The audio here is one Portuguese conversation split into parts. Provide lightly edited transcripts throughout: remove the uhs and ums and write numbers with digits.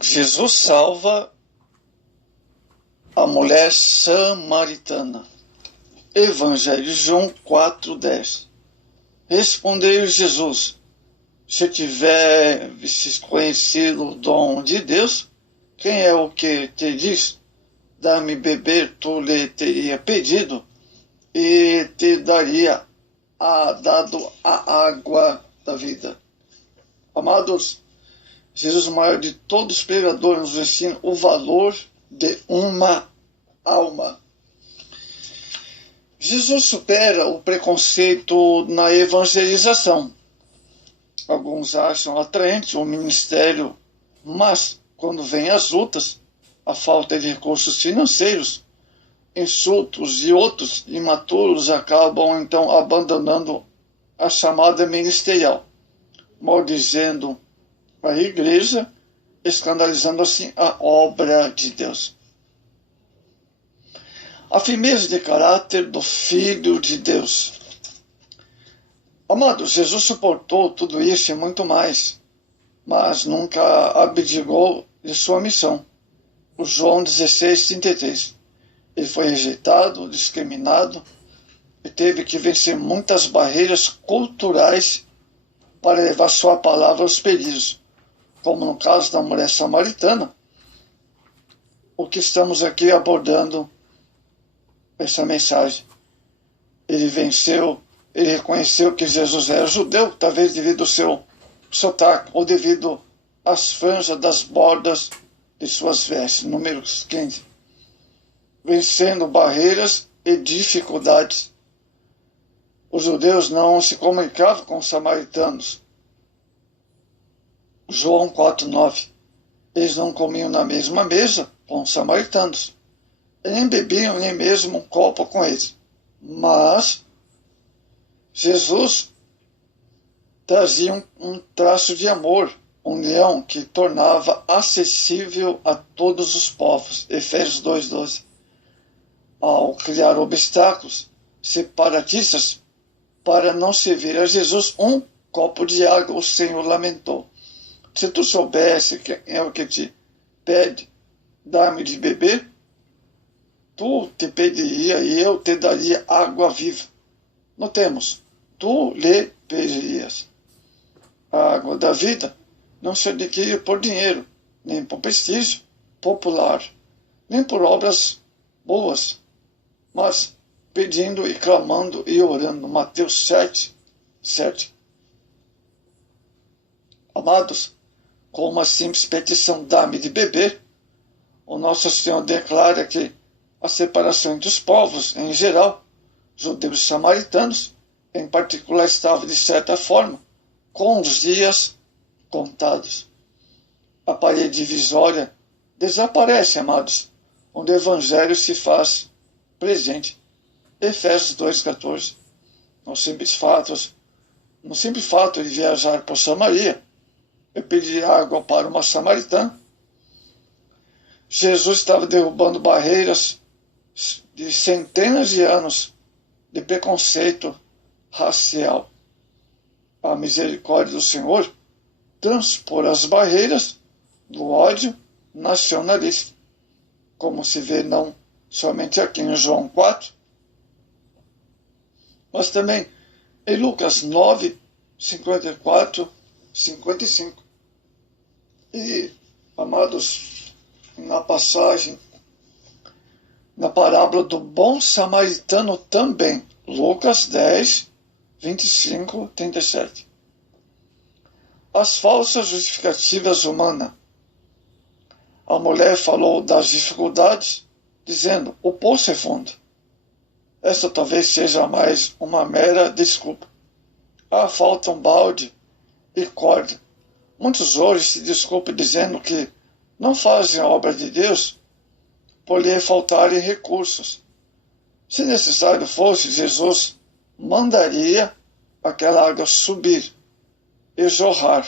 Jesus salva a mulher samaritana. Evangelho de João 4:10. Respondeu Jesus: se tivesse conhecido o dom de Deus, quem é o que te diz, dá-me beber, tu lhe teria pedido, e te daria dado a água da vida. Amados, Jesus, o maior de todos os pregadores, nos ensina o valor de uma alma. Jesus supera o preconceito na evangelização. Alguns acham atraente o ministério, mas quando vêm as lutas, a falta de recursos financeiros, insultos e outros imaturos acabam então abandonando a chamada ministerial, maldizendo a igreja, escandalizando assim a obra de Deus. A firmeza de caráter do Filho de Deus. Amado, Jesus suportou tudo isso e muito mais, mas nunca abdicou de sua missão. O João 16:33. Ele foi rejeitado, discriminado e teve que vencer muitas barreiras culturais para levar sua palavra aos perdidos, como no caso da mulher samaritana, o que estamos aqui abordando essa mensagem. Ele venceu, ele reconheceu que Jesus era judeu, talvez devido ao seu sotaque ou devido às franjas das bordas de suas vestes. Números 15. Vencendo barreiras e dificuldades. Os judeus não se comunicavam com os samaritanos. João 4:9. Eles não comiam na mesma mesa com os samaritanos. E nem bebiam nem mesmo um copo com eles. Mas Jesus trazia um traço de amor, união que tornava acessível a todos os povos. Efésios 2:12. Ao criar obstáculos separatistas para não servir a Jesus um copo de água, o Senhor lamentou: se tu soubesse quem é o que te pede, dá-me de beber, tu te pediria e eu te daria água viva. Notemos, tu lhe pedirias. A água da vida não se adquire por dinheiro, nem por prestígio popular, nem por obras boas, mas pedindo e clamando e orando. Mateus 7:7. Amados, com uma simples petição, dá-me de beber, o nosso Senhor declara que a separação entre os povos, em geral, judeus e samaritanos, em particular, estava, de certa forma, com os dias contados. A parede divisória desaparece, amados, onde o Evangelho se faz presente. Efésios 2:14. No simples fato de viajar por Samaria e pedir água para uma samaritana, Jesus estava derrubando barreiras de centenas de anos de preconceito racial. A misericórdia do Senhor transpor as barreiras do ódio nacionalista, como se vê não somente aqui em João 4, mas também em Lucas 9:54-55. E, amados, na passagem, na parábola do bom samaritano também, Lucas 10:25-37. As falsas justificativas humanas. A mulher falou das dificuldades, dizendo: o poço é fundo. Essa talvez seja mais uma mera desculpa. Falta um balde e corda. Muitos hoje se desculpam dizendo que não fazem a obra de Deus por lhe faltarem recursos. Se necessário fosse, Jesus mandaria aquela água subir e jorrar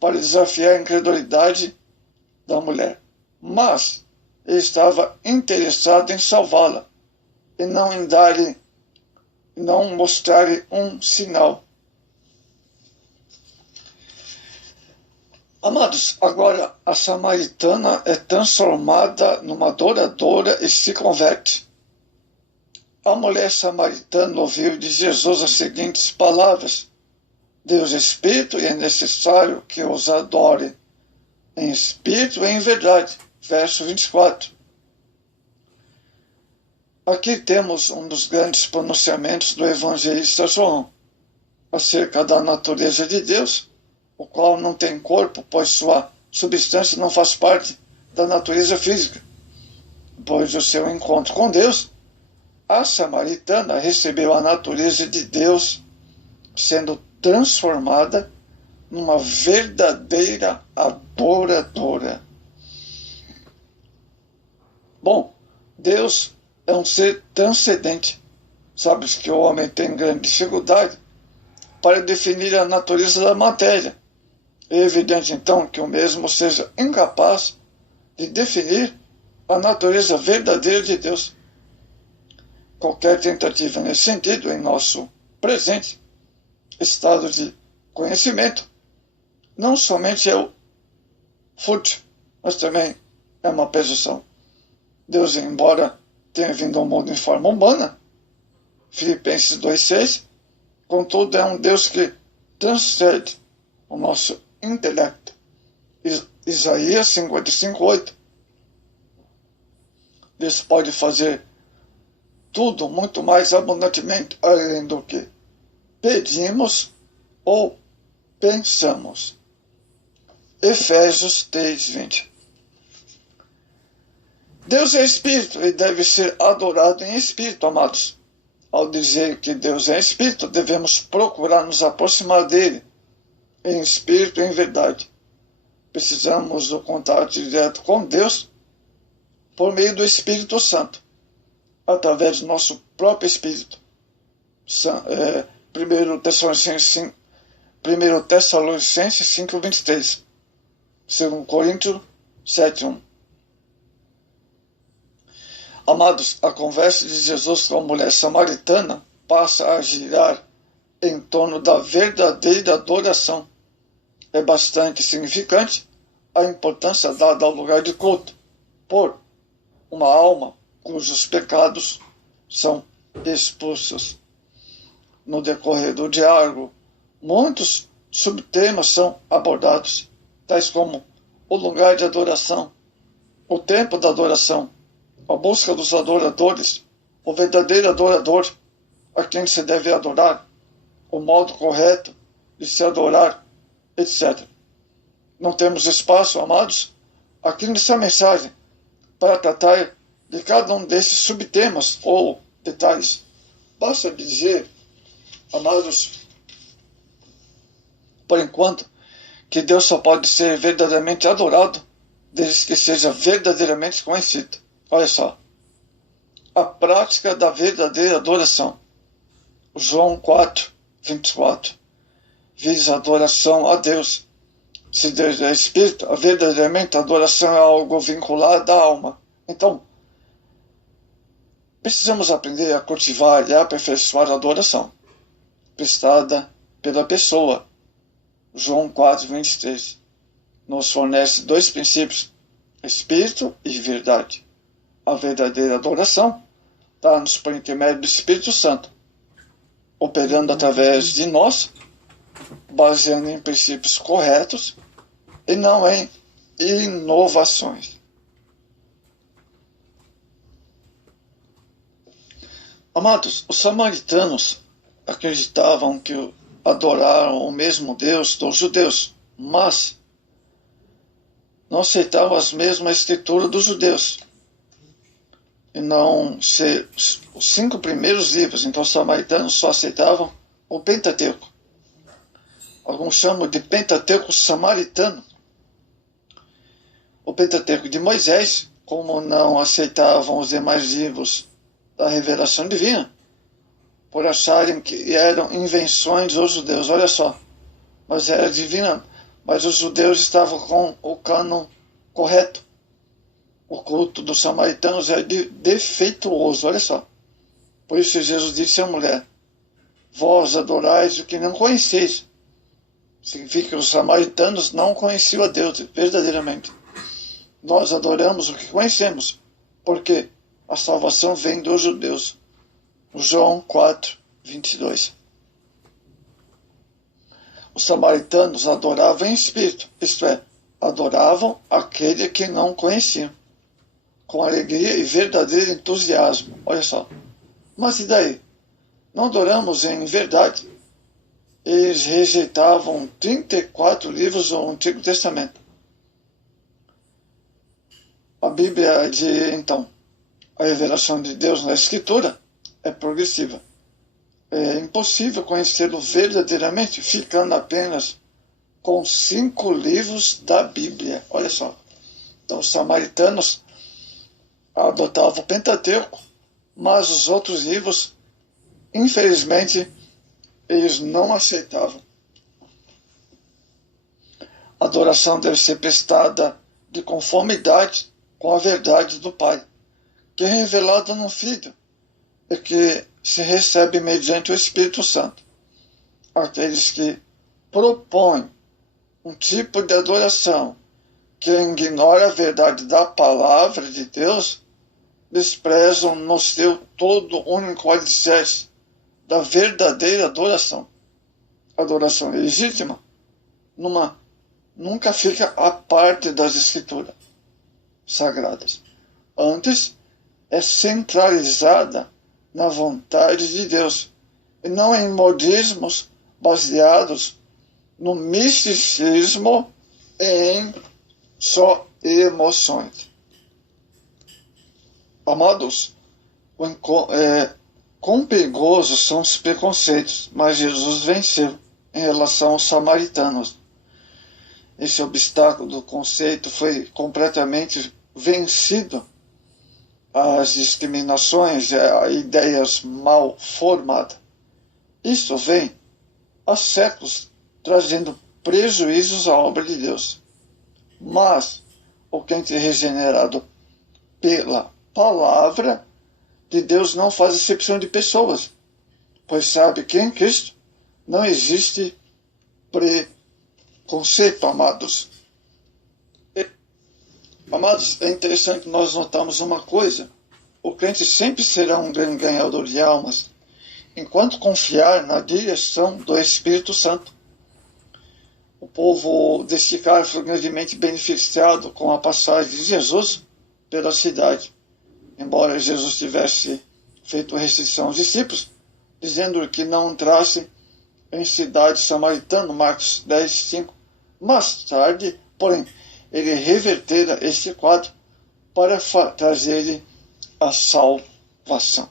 para desafiar a incredulidade da mulher. Mas ele estava interessado em salvá-la e não em dar-lhe, não mostrar-lhe um sinal. Amados, agora a samaritana é transformada numa adoradora e se converte. A mulher samaritana ouviu de Jesus as seguintes palavras: Deus é Espírito e é necessário que os adore em Espírito e em verdade. Verso 24. Aqui temos um dos grandes pronunciamentos do evangelista João, acerca da natureza de Deus, o qual não tem corpo, pois sua substância não faz parte da natureza física. Depois do seu encontro com Deus, a samaritana recebeu a natureza de Deus, sendo transformada numa verdadeira adoradora. Bom, Deus é um ser transcendente. Sabes que o homem tem grande dificuldade para definir a natureza da matéria. É evidente, então, que o mesmo seja incapaz de definir a natureza verdadeira de Deus. Qualquer tentativa nesse sentido, em nosso presente estado de conhecimento, não somente é fútil, mas também é uma presunção. Deus, embora tenha vindo ao mundo em forma humana, Filipenses 2,6, contudo é um Deus que transcende o nosso intelecto. Isaías 55,8. Deus pode fazer tudo muito mais abundantemente além do que pedimos ou pensamos. Efésios 3,20. Deus é Espírito e deve ser adorado em Espírito, amados. Ao dizer que Deus é Espírito, devemos procurar nos aproximar dele em Espírito e em verdade. Precisamos do contato direto com Deus por meio do Espírito Santo, através do nosso próprio Espírito. 1 Tessalonicenses 5,23. 2 Coríntios 7,1. Amados, a conversa de Jesus com a mulher samaritana passa a girar em torno da verdadeira adoração. É bastante significante a importância dada ao lugar de culto por uma alma cujos pecados são expulsos. No decorrer do diálogo, muitos subtemas são abordados, tais como o lugar de adoração, o tempo da adoração, a busca dos adoradores, o verdadeiro adorador, a quem se deve adorar, o modo correto de se adorar, etc. Não temos espaço, amados, aqui nessa mensagem, para tratar de cada um desses subtemas ou detalhes. Basta dizer, amados, por enquanto, que Deus só pode ser verdadeiramente adorado desde que seja verdadeiramente conhecido. Olha só, a prática da verdadeira adoração. João 4:24 visa a adoração a Deus. Se Deus é Espírito, a verdadeiramente a adoração é algo vinculado à alma. Então, precisamos aprender a cultivar e a aperfeiçoar a adoração prestada pela pessoa. João 4:23 nos fornece dois princípios: Espírito e verdade. A verdadeira adoração dá-nos por intermédio do Espírito Santo, operando através de nós, baseando em princípios corretos e não em inovações. Amados, os samaritanos acreditavam que adoraram o mesmo Deus dos judeus, mas não aceitavam as mesmas escrituras dos judeus. E não ser os 5 primeiros livros. Então os samaritanos só aceitavam o Pentateuco. Alguns chamam de Pentateuco samaritano. O Pentateuco de Moisés, como não aceitavam os demais livros da revelação divina, por acharem que eram invenções dos judeus. Olha só, mas era divina, mas os judeus estavam com o cânon correto. O culto dos samaritanos é defeituoso, olha só. Por isso Jesus disse à mulher: vós adorais o que não conheceis. Significa que os samaritanos não conheciam a Deus verdadeiramente. Nós adoramos o que conhecemos, porque a salvação vem dos judeus. João 4, 22. Os samaritanos adoravam em espírito, isto é, adoravam aquele que não conheciam, com alegria e verdadeiro entusiasmo. Olha só. Mas e daí? Não adoramos em verdade? Eles rejeitavam 34 livros do Antigo Testamento. A Bíblia então, a revelação de Deus na Escritura é progressiva. É impossível conhecê-lo verdadeiramente ficando apenas com 5 livros da Bíblia. Olha só. Então, os samaritanos adotavam o Pentateuco, mas os outros livros, infelizmente, eles não aceitavam. A adoração deve ser prestada de conformidade com a verdade do Pai, que é revelada no Filho e que se recebe mediante o Espírito Santo. Aqueles que propõem um tipo de adoração que ignora a verdade da palavra de Deus, desprezam no seu todo único alicerce da verdadeira adoração. A adoração legítima nunca fica à parte das Escrituras sagradas. Antes, é centralizada na vontade de Deus, e não em modismos baseados no misticismo e em só emoções. Amados, quão perigosos são os preconceitos, mas Jesus venceu em relação aos samaritanos. Esse obstáculo do conceito foi completamente vencido. As discriminações, ideias mal formadas. Isso vem há séculos trazendo prejuízos à obra de Deus. Mas o crente regenerado pela palavra de Deus não faz acepção de pessoas, pois sabe que em Cristo não existe preconceito, amados. Amados, é interessante nós notarmos uma coisa. O crente sempre será um grande ganhador de almas, enquanto confiar na direção do Espírito Santo. O povo de Sicar foi grandemente beneficiado com a passagem de Jesus pela cidade. Embora Jesus tivesse feito restrição aos discípulos, dizendo que não entrassem em cidade samaritana, Marcos 10, 5. Mais tarde, porém, ele revertera este quadro para trazer a salvação.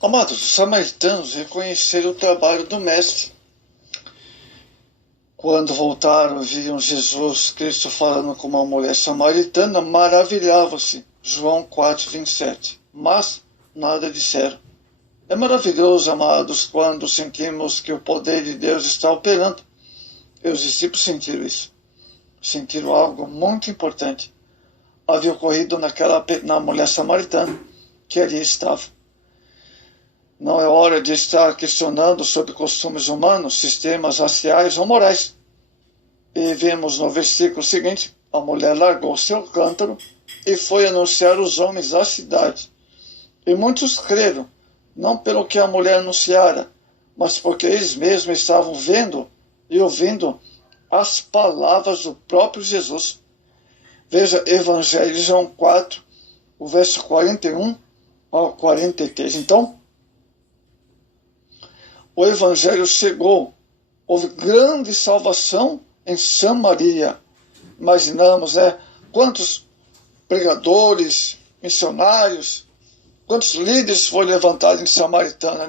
Amados, os samaritanos reconheceram o trabalho do Mestre. Quando voltaram, viram Jesus Cristo falando com uma mulher samaritana, maravilhavam-se. João 4, 27. Mas nada disseram. É maravilhoso, amados, quando sentimos que o poder de Deus está operando. E os discípulos sentiram isso. Sentiram algo muito importante. Havia ocorrido na mulher samaritana que ali estava. Não é hora de estar questionando sobre costumes humanos, sistemas raciais ou morais. E vemos no versículo seguinte, a mulher largou seu cântaro e foi anunciar os homens à cidade. E muitos creram, não pelo que a mulher anunciara, mas porque eles mesmos estavam vendo e ouvindo as palavras do próprio Jesus. Veja Evangelho de João 4, o verso 41 ao 43. Então, o Evangelho chegou, houve grande salvação em Samaria. Imaginamos, quantos pregadores, missionários, quantos líderes foram levantados em Samaritana,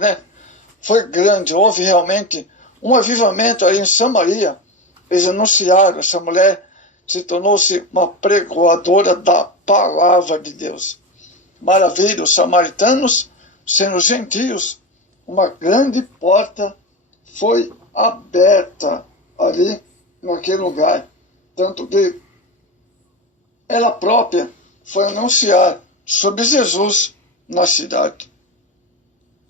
Foi grande, houve realmente um avivamento aí em Samaria. Eles anunciaram, essa mulher se tornou-se uma pregoadora da palavra de Deus. Maravilha, os samaritanos, sendo gentios, uma grande porta foi aberta ali naquele lugar. Tanto que ela própria foi anunciar sobre Jesus na cidade.